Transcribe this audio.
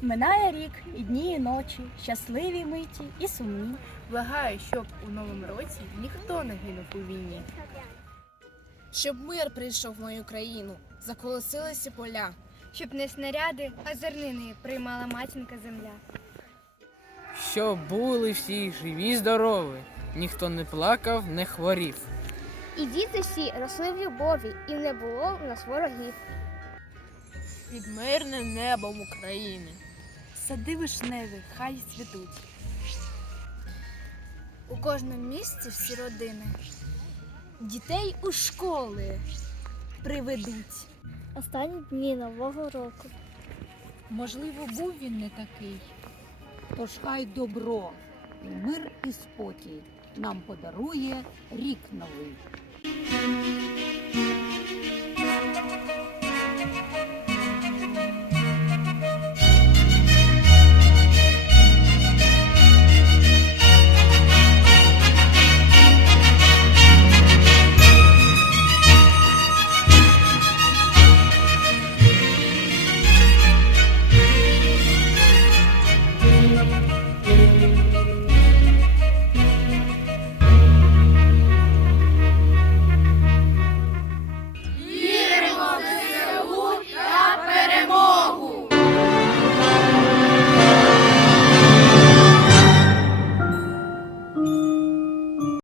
Минає рік, і дні, і ночі, щасливі миті і сумні. Благаю, щоб у новому році ніхто не гинув у війні. Щоб мир прийшов в мою країну, заколосилися поля. щоб не снаряди, а зернини приймала матінка земля. Щоб були всі живі, здорові, ніхто не плакав, не хворів. І діти всі росли в любові, і не було в нас ворогів. Під мирним небом України. Сади вишневі, хай цвітуть. У кожному місці всі родини. Дітей у школи приведуть. Останні дні нового року. Можливо, був він не такий. Тож хай добро, і мир і спокій нам подарує рік новий.